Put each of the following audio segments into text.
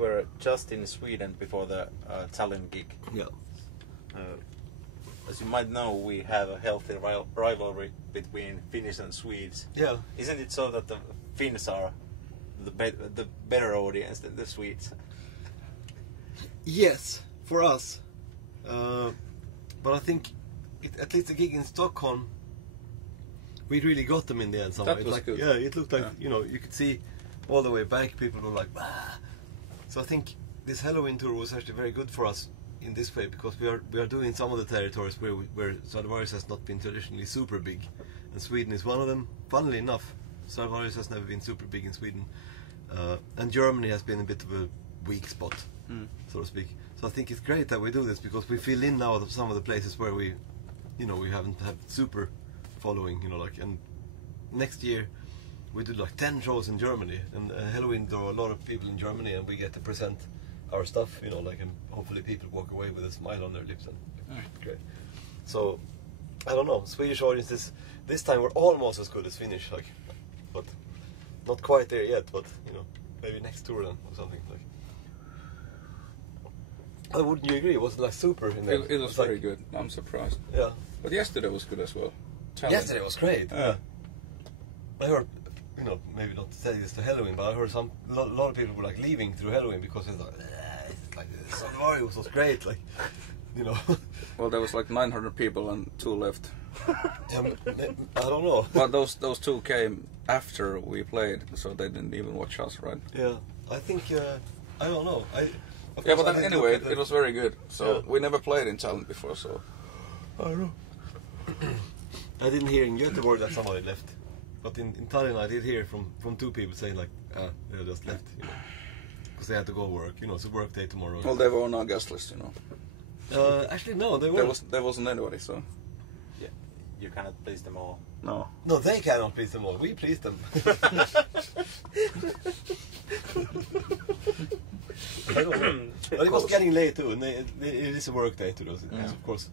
were just in Sweden before the Tallinn gig. Yeah. As you might know, we have a healthy rivalry between Finns and Swedes. Yeah. Isn't it so that the Finns are the better audience than the Swedes? Yes, for us. But I think, at least the gig in Stockholm, we really got them in the end somehow. That was good. Yeah, it looked like, you could see all the way back, people were like, ah. So I think this Helloween tour was actually very good for us in this way, because we are doing some of the territories where Stratovarius has not been traditionally super big, and Sweden is one of them. Funnily enough, Stratovarius has never been super big in Sweden, and Germany has been a bit of a weak spot, so to speak. So I think it's great that we do this, because we fill in now some of the places where we haven't had super following, and next year we did like 10 shows in Germany, and Helloween there are a lot of people in Germany, and we get to present our stuff, and hopefully people walk away with a smile on their lips, and great. So I don't know, Swedish audiences this time were almost as good as Finnish, but not quite there yet, but maybe next tour then or something like. Wouldn't you agree? It wasn't like super in there. It was very good. I'm surprised. Yeah. But yesterday was good as well. Yesterday was great. Yeah. I heard, maybe not to say this to Helloween, but I heard a lot of people were like leaving through Helloween because it's like Stratovarius was great, Well, there was like 900 people and 2 left. I don't know. But those 2 came after we played, so they didn't even watch us, right? Yeah, I think I don't know. But then anyway, it was very good. So we never played in Tallinn before, so I don't know. I didn't hear in Göteborg that somebody left, but in Tallinn I did hear from 2 people saying like, they just left, because they had to go work. It's a work day tomorrow. Well, they were on our guest list, Actually, no, they weren't. There wasn't anybody, so. Yeah, you cannot please them all. No, they cannot please them all. We please them. I don't know. But it was getting late too, and it is a work day to those, of course.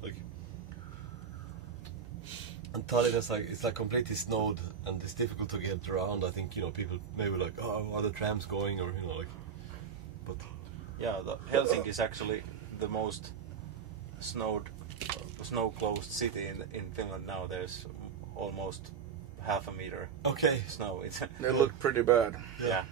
And Tallinn is it's completely snowed, and it's difficult to get around. I think people maybe like, oh, are the trams going, or but yeah, Helsinki is actually the most snow-closed city in Finland now. There's almost half a meter. Okay. Snow. They look pretty bad. Yeah.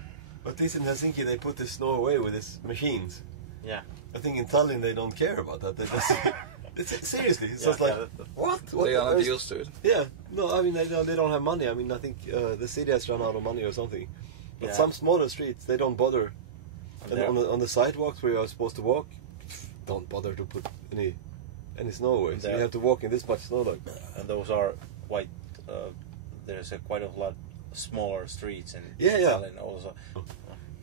But at least in Helsinki they put the snow away with these machines. Yeah. I think in Tallinn they don't care about that. They just seriously. So it's like, what? They are not used to it. Yeah. No, I mean they don't have money. I mean I think the city has run out of money or something. But some smaller streets they don't bother. And on the sidewalks where you are supposed to walk, don't bother to put any snow away. So you have to walk in this much snow And those are quite. There's quite a lot smaller streets in Tallinn also.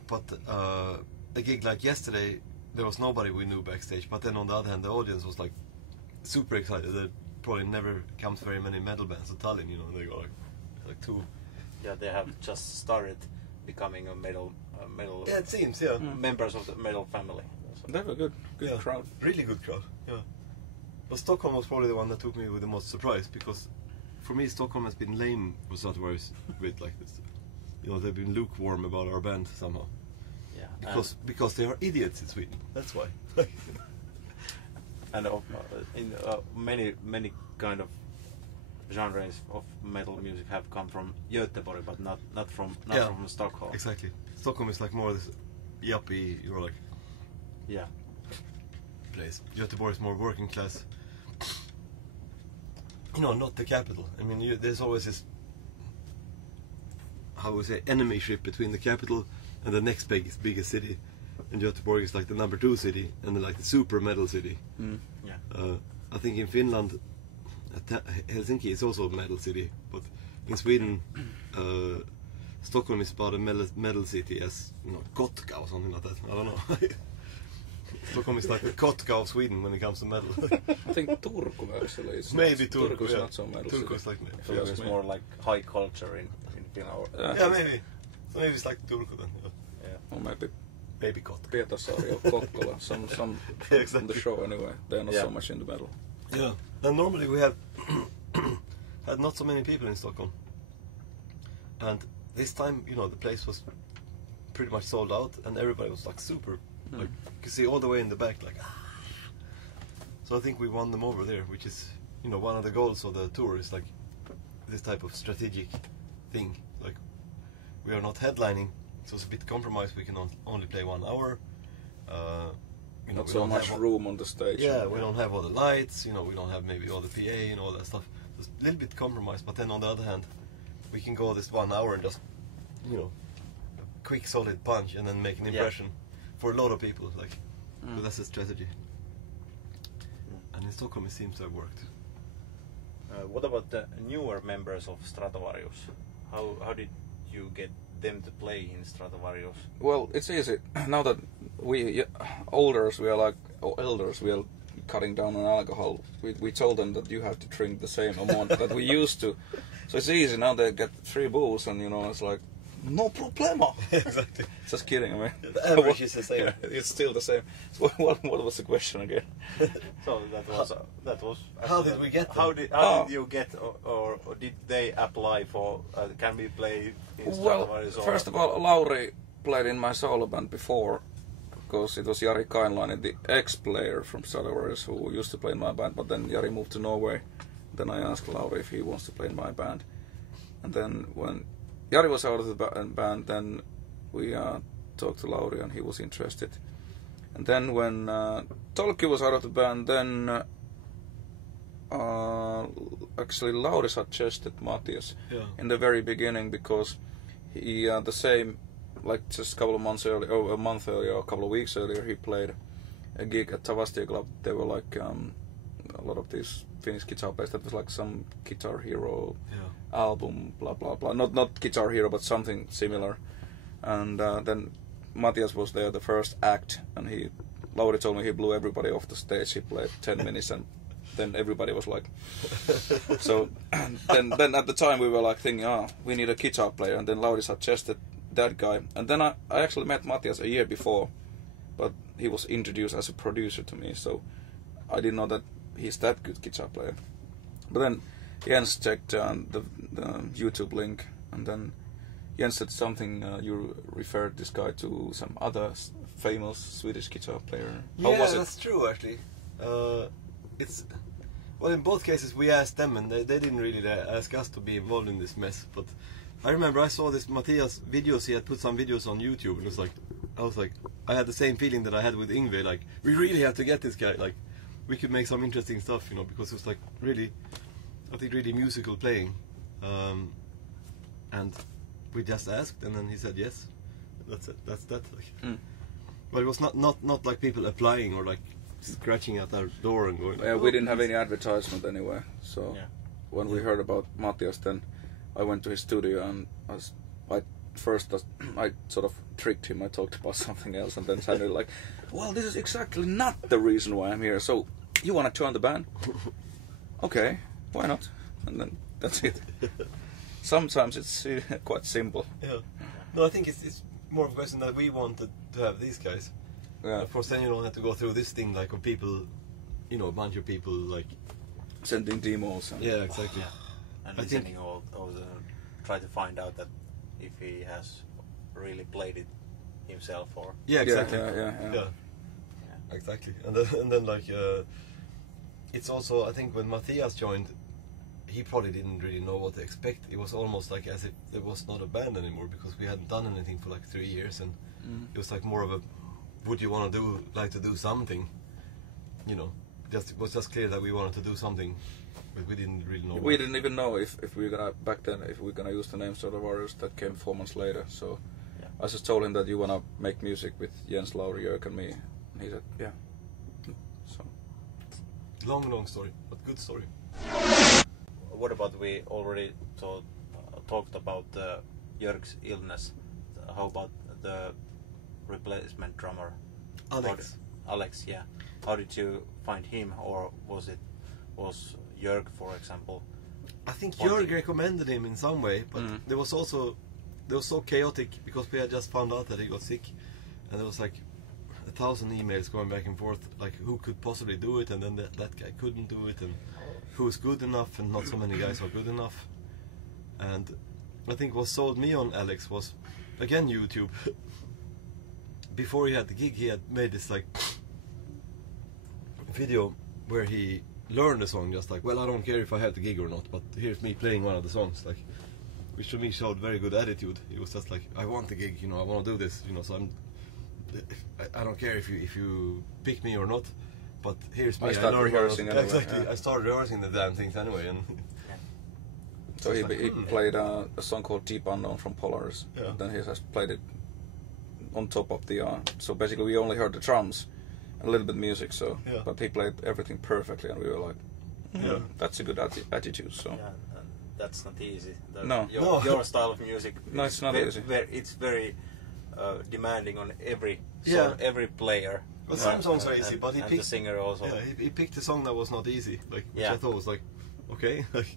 But a gig like yesterday, there was nobody we knew backstage. But then on the other hand, the audience was like super excited. There probably never comes very many metal bands to Tallinn. They go like 2. Yeah, they have just started becoming a metal. Yeah, it seems. Yeah. Members of the metal family. So. They have a good crowd. Really good crowd. Yeah. But Stockholm was probably the one that took me with the most surprise, because for me Stockholm has been lame with Stratovarius with like this. They've been lukewarm about our band somehow. Yeah. Because they are idiots in Sweden. That's why. And in many kind of genres of metal music have come from Göteborg, but not from Stockholm. Exactly. Stockholm is like more this yuppie, place. Göteborg is more working class. Not the capital. I mean, there's always this, how would I say, enemyship between the capital and the next biggest city. And Göteborg is like the number 2 city, and like the super metal city. Yeah. I think in Finland, Helsinki is also a metal city, but in Sweden, Stockholm is about a metal city as Kotka or something like that. I don't know. Stockholm is like the Kotka of Sweden when it comes to metal. I think Turku actually is. Maybe Turku. Turku is not so metal. Turku is like it's more like high culture in Finland. Yeah, maybe. So maybe it's like Turku then. Or maybe Kotka. Pietarsaari or Kokkola. Some exactly. from the show anyway. They're not so much in the metal. Yeah. And normally we have had not so many people in Stockholm. And this time, the place was pretty much sold out, and everybody was like super, like you could see all the way in the back, like. So I think we won them over there, which is, you know, one of the goals of the tour is like this type of strategic thing. Like we are not headlining, so it's a bit compromised. We can only play 1 hour. You know, not so much room on the stage. Yeah, we don't have all the lights. You know, we don't have maybe all the PA and all that stuff. It's a little bit compromised, but then on the other hand, we can go this 1 hour and just, you know, quick solid punch and then make an impression for a lot of people. Like, so that's a strategy. And in Stockholm it seems to have worked. What about the newer members of Stratovarius? How did you get them to play in Stratovarius? Well, it's easy. Now that we elders, we are cutting down on alcohol. We told them that you have to drink the same amount that we used to. So it's easy. Now they get 3 booze and, you know, it's like, no problema. Exactly. Just kidding, I mean. The average is the same. Yeah, it's still the same. So what was the question again? So that was. How did we get them? How did you get, or did they apply for? Can we play in Stratovarius? Well, first of all, Lauri played in my solo band before, because it was Jari Kainlainen, the ex-player from Stratovarius, who used to play in my band. But then Jari moved to Norway. Then I asked Lauri if he wants to play in my band, and then when Jari was out of the band, then we talked to Lauri and he was interested. And then when Tolkki was out of the band, then actually Lauri suggested Matias in the very beginning, because he the same, like just a couple of months earlier, or a month earlier, or a couple of weeks earlier, he played a gig at Tavastia Club. They were like a lot of these Finnish guitar players. That was like some Guitar Hero album, blah blah blah. Not Guitar Hero, but something similar. And then Matias was there, the first act, and Lauri told me he blew everybody off the stage. He played 10 minutes, and then everybody was like. So then at the time we were like thinking, we need a guitar player, and then Lauri suggested that guy. And then I actually met Matias a year before, but he was introduced as a producer to me, so I didn't know that he's that good guitar player. But then Jens checked the YouTube link, and then Jens said something, you referred this guy to some other famous Swedish guitar player. How was it? That's true actually. It's well, in both cases we asked them, and they didn't really ask us to be involved in this mess. But I remember I saw this Matthias videos. He had put some videos on YouTube, and I had the same feeling that I had with Yngve. Like, we really have to get this guy. Like, we could make some interesting stuff, you know, because it was like really, I think, really musical playing. And we just asked, and then he said yes. That's it. That's that. Like. But it was not like people applying or like scratching at our door and going. Yeah, we didn't have any advertisement anyway. So when we heard about Matthias, then I went to his studio, and I sort of tricked him. I talked about something else, and then suddenly like, well, this is exactly not the reason why I'm here. So you want to join the band? Okay, why not? And then that's it. Sometimes it's quite simple. Yeah. No, I think it's more of a question that we wanted to have these guys. Yeah. Of course, then you don't have to go through this thing like of people, you know, a bunch of people like sending demos. And yeah, exactly. And listening all try to find out that if he has really played it himself or exactly. Yeah. Exactly. And then like it's also, I think when Matthias joined, he probably didn't really know what to expect. It was almost like as if there was not a band anymore, because we hadn't done anything for like 3 years, and it was like more of a, would you want to like to do something, you know? It was just clear that we wanted to do something, but we didn't really know. We didn't even know if we were gonna back then if we were gonna use the name Stratovarius. That came 4 months later. So I just told him that you wanna make music with Jens, Lauri, Jörg, and me, and he said yeah. So long story, but good story. What about, we already talked about Jörg's illness. How about the replacement drummer? Alex, yeah. How did you find him, or was Jörg, for example? I think Jörg recommended him in some way, but there was so chaotic, because we had just found out that he got sick, and there was like 1,000 emails going back and forth, like who could possibly do it, and then that guy couldn't do it, and who's good enough, and not so many guys are good enough. And I think what sold me on Alex was again YouTube. before he had the gig, he had made this like video where he learned the song, just like, well, I don't care if I have the gig or not, but here's me playing one of the songs, like, which to me showed very good attitude. He was just like, I want the gig, you know, I want to do this, you know, so I don't care if you pick me or not, but here's me. I started rehearsing anyway. Exactly, yeah. I started rehearsing the damn things anyway, and so he played a song called Deep Unknown from Polaris. Yeah. Then he has played it on top of the. So basically, we only heard the drums, a little bit music. So, yeah. But he played everything perfectly, and we were like, yeah, that's a good attitude. So. Yeah, and that's not easy. No. Your style of music. No, it's not easy. It's very demanding on every every player. But some songs are easy, but he picked the singer also. Yeah, he picked a song that was not easy, like which Yeah. I thought was like, okay, like.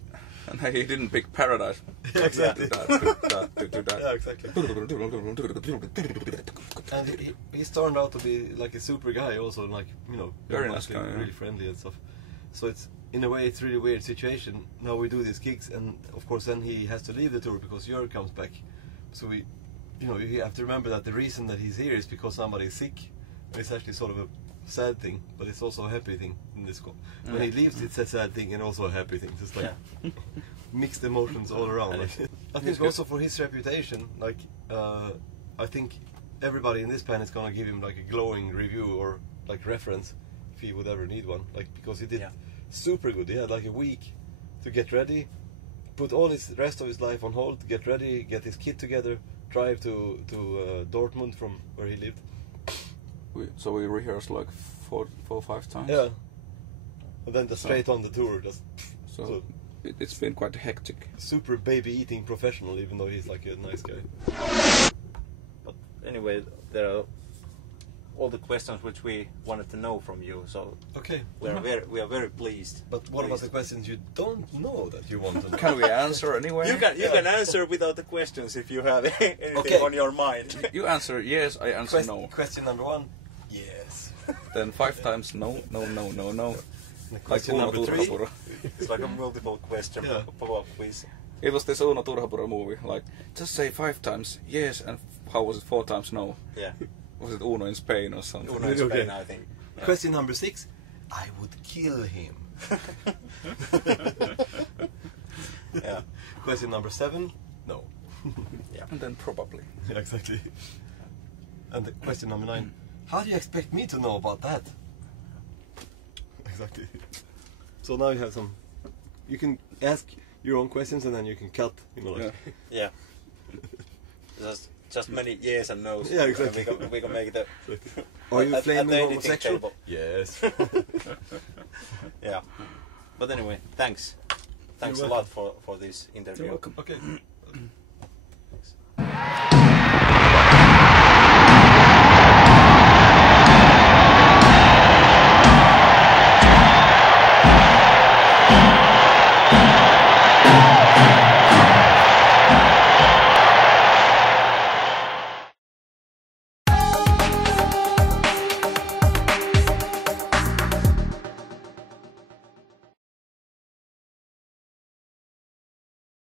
And he didn't pick Paradise. Exactly. Do that. Yeah, exactly. And he's turned out to be like a super guy also, like, you know, very nice guy, really friendly and stuff. So it's, in a way, it's really weird situation. Now we do these gigs, and of course then he has to leave the tour because Jörg comes back. So we, you know, you have to remember that the reason that he's here is because somebody is sick. And it's actually sort of a sad thing, but it's also a happy thing in this. When he leaves, it's a sad thing and also a happy thing. Just like mixed emotions all around. Like, I think also for his reputation, like I think everybody in this band is gonna give him like a glowing review or like reference if he would ever need one. Like, because he did super good. He had like a week to get ready, put all his rest of his life on hold, get ready, get his kit together, drive to Dortmund from where he lived. So we rehearsed like four or 5 times. Yeah. And then just straight on the tour. Just so it's been quite hectic. Super baby eating professional, even though he's like a nice guy. But anyway, there are all the questions which we wanted to know from you. So okay, we are very pleased. But what about the questions you don't know that you want to know? Can we answer anyway? You can answer without the questions if you have anything on your mind. You answer yes, I answer no. Question number 1, yes. Then 5 times no. Question number 3. It's like a multiple question follow-up quiz. It was this Uno Turhapuro movie. Like, just say 5 times yes, and how was it 4 times no? Yeah. Was it Uno in Spain or something? Uno in Spain, I think. Yeah. Question number 6. I would kill him. Yeah. Question number 7. No. Yeah. And then probably. Yeah, exactly. And the question number 9. How do you expect me to know about that? Exactly. So now you have some. You can ask your own questions and then you can cut. You know, like. Yeah. Just many yes and no's. Yeah, exactly. We can make the. Are you flaming homosexual? Table. Yes. Yeah. But anyway, thanks. Thanks a lot for this interview. You're welcome. Okay. Thanks.